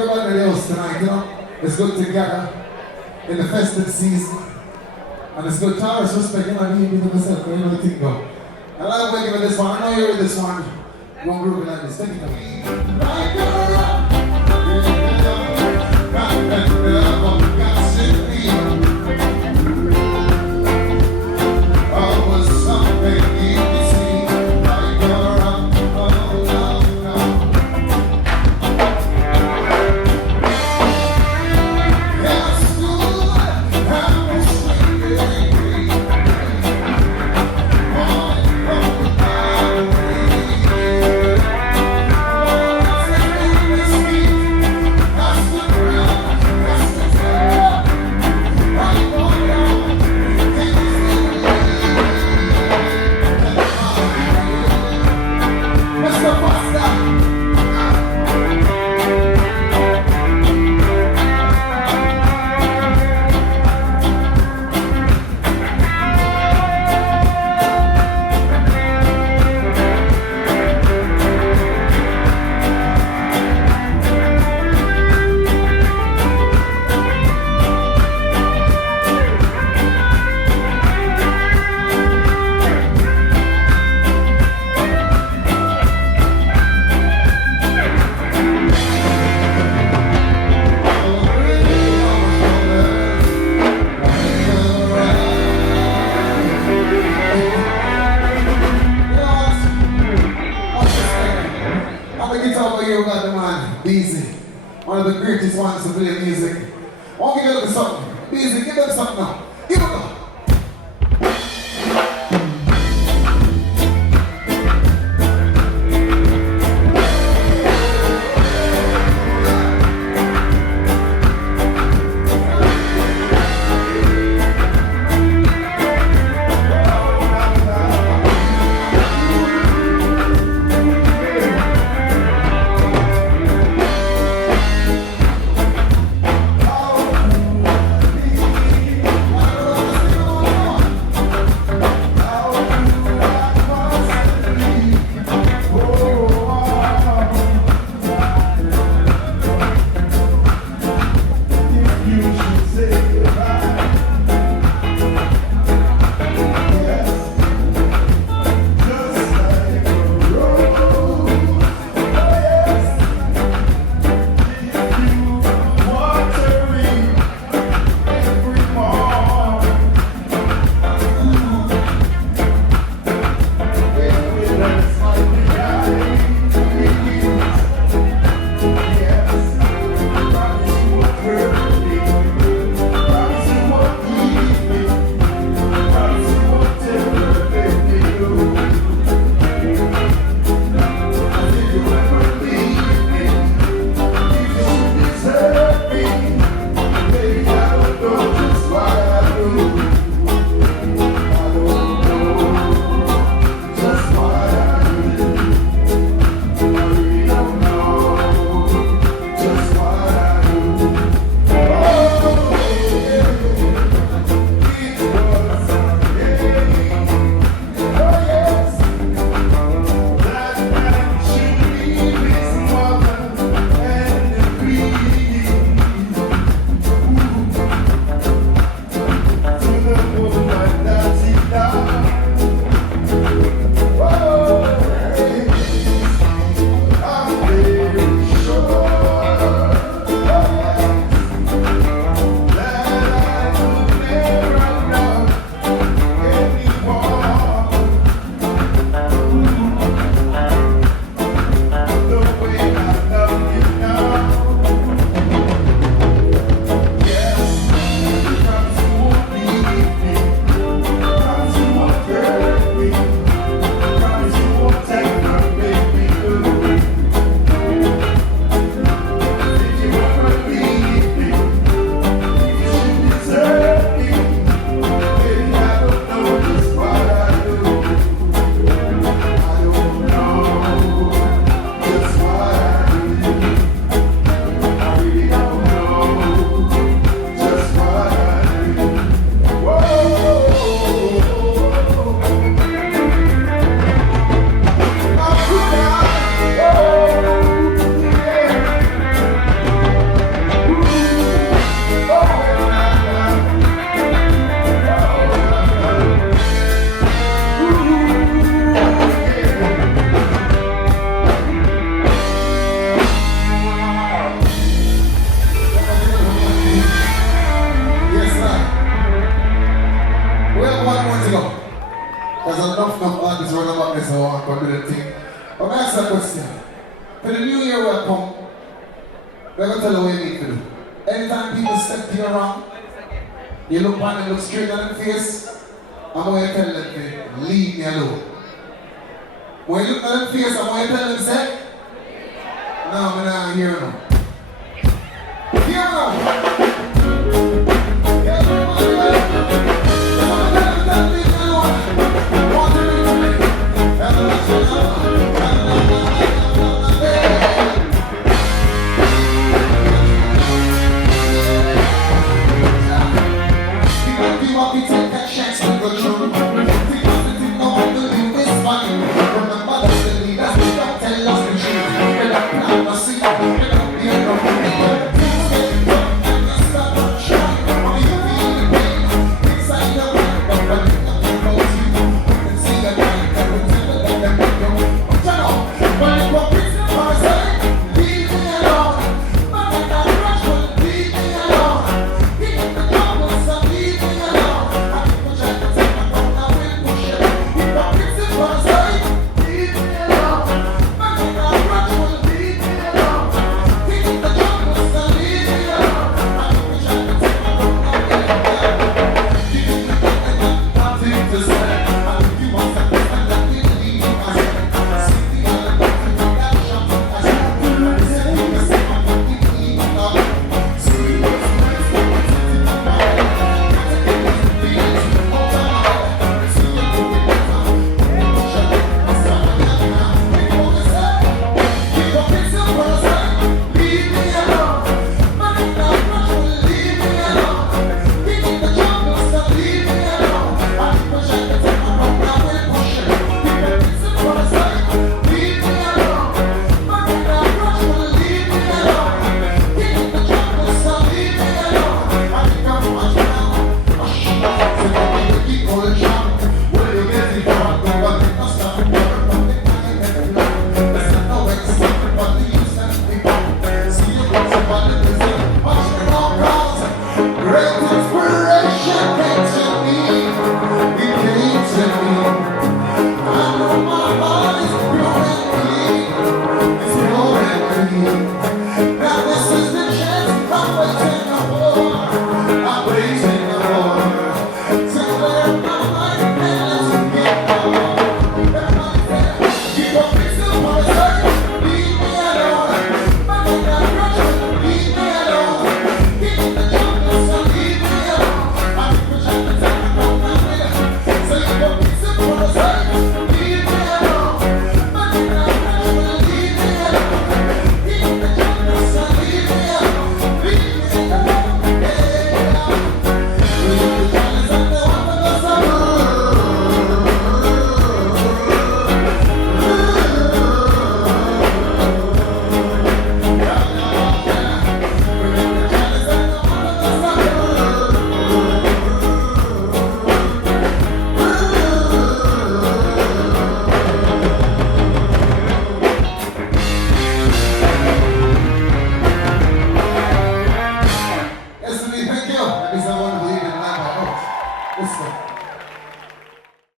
everybody in the house tonight, you know? It's good together in the festive season. And it's good Tarrus respect, you know, me to myself, you know what I think go. I love making this one, I know you're with this one. One group like this, take it away. One of the greatest ones to play music. I want to give them something. Easy, give them something now. Give them up. so I can do the thing. But I ask a question. For the new year will come, we're going to tell you what you need to do. Anytime people step to you wrong, you look on and look straight at their face, I'm going to tell them to leave me alone. When you look at their face, I'm going to tell them, say, no, I'm not here now. Here now! Listen.